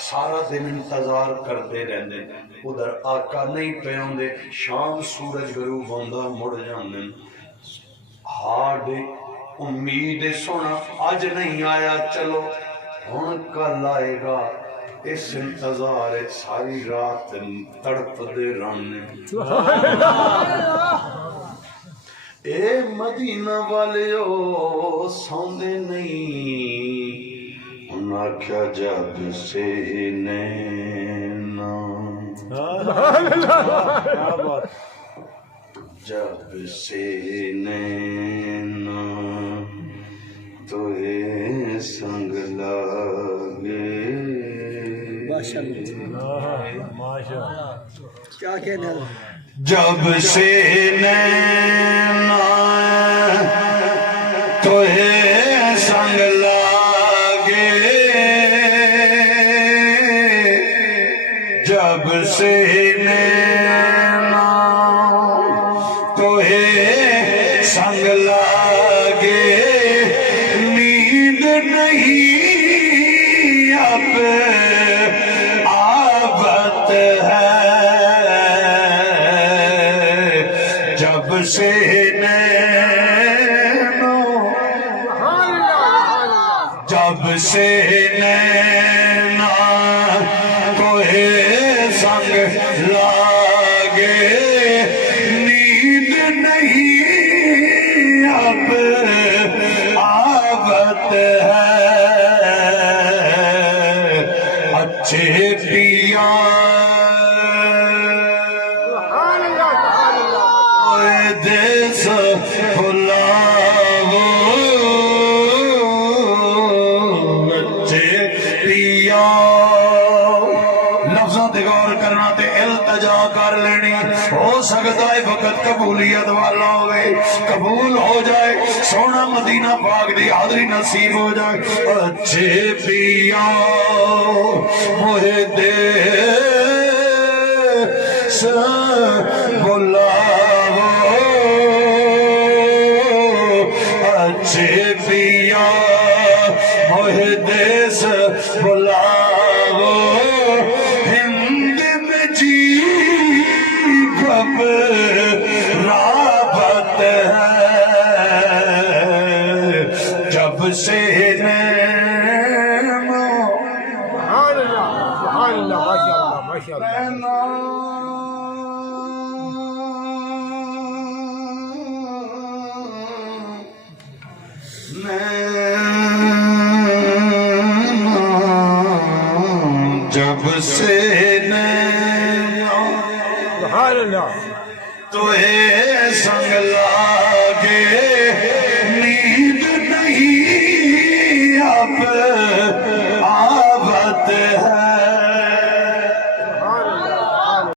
سارا دن انتظار کرتے رہندے ادھر آقا نہیں پے ہوندے شام سورج غروب ہوندا مڑ جاندے ہاڈ امید سونا اج نہیں آیا چلو ہن کل آئے گا اس انتظار ساری رات تڑپ دے رہنے اے مدینہ والیو سوندے نہیں انہاں کیا جب سے نینا جب سے نینا تجھے سنگ لگے کیا کہنا جب سے نینا تجھے سنگ لگے جب سے نینا تجھے سنگ لگے نیند نہیں اب آبت ہے جب سے نینا جب سے نینا تجھے سنگ لگے نیند نہیں اب آبت ہے اچھے پیا دیس بھلاو اچھے پیا لفظوں تے غور کرنا تے التجا کر لینی ہو سکتا ہے وقت قبولیت والا ہوئے قبول ہو جائے سونا مدینہ پاک دی حاضری نصیب ہو جائے اچھے پیا مجھے دیس بلاو اچھے پیا مجھے دیس بلاو ہند میں جی گھب رابط ہے جب سے نینا جب سے نینا تجھے سنگ لگے